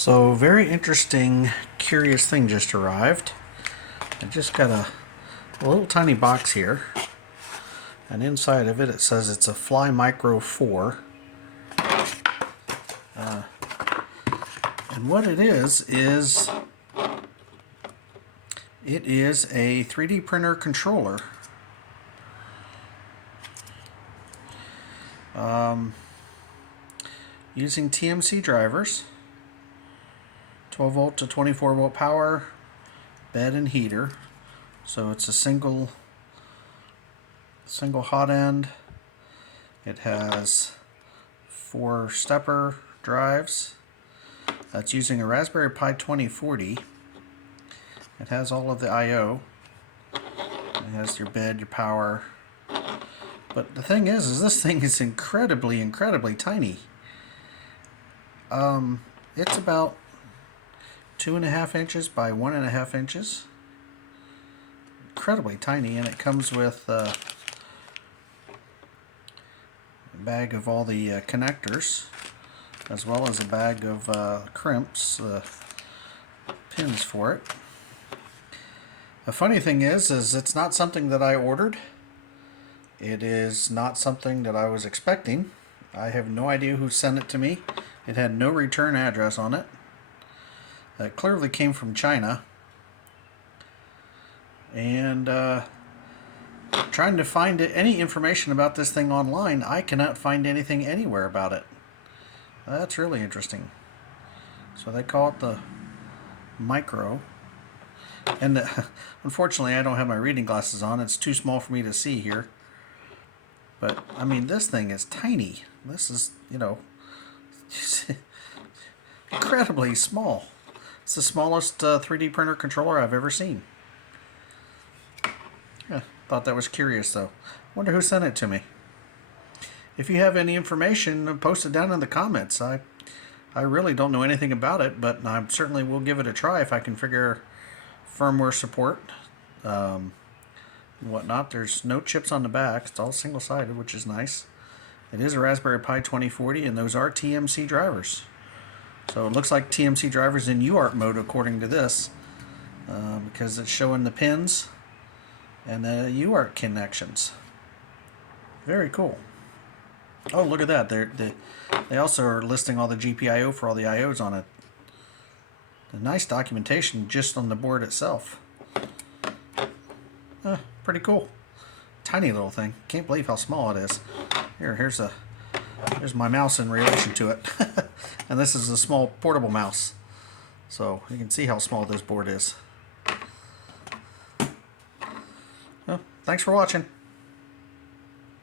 So, very interesting, curious thing just arrived. I just got a little tiny box here, and inside of it says it's a Fly Micro 4. And what it is it is a 3D printer controller. Using TMC drivers, 12 volt to 24 volt power, bed and heater. So it's a single hot end. It has 4 stepper drives. It's using a Raspberry Pi 2040. It has all of the I/O. It has your bed, your power. But the thing is this thing is incredibly tiny. It's about 2.5 inches by 1.5 inches. Incredibly tiny, and it comes with a bag of all the connectors, as well as a bag of crimps, pins for it. The funny thing is it's not something that I ordered. It is not something that I was expecting. I have no idea who sent it to me. It had no return address on it. It clearly came from China. And trying to find any information about this thing online, I cannot find anything anywhere about it. That's really interesting. So they call it the Micro. And unfortunately, I don't have my reading glasses on. It's too small for me to see here. But, I mean, this thing is tiny. This is, incredibly small. It's the smallest 3D printer controller I've ever seen. Yeah, thought that was curious, though. Wonder who sent it to me. If you have any information, post it down in the comments. I really don't know anything about it, but I certainly will give it a try if I can figure firmware support and whatnot. There's no chips on the back. It's all single-sided, which is nice. It is a Raspberry Pi 2040, and those are TMC drivers. So it looks like TMC drivers in UART mode according to this, because it's showing the pins and the UART connections. Very cool. Oh, look at that. They also are listing all the GPIO for all the IOs on it. A nice documentation just on the board itself. Pretty cool. Tiny little thing. Can't believe how small it is. Here's my mouse in relation to it. And this is a small portable mouse. So you can see how small this board is. Well, thanks for watching.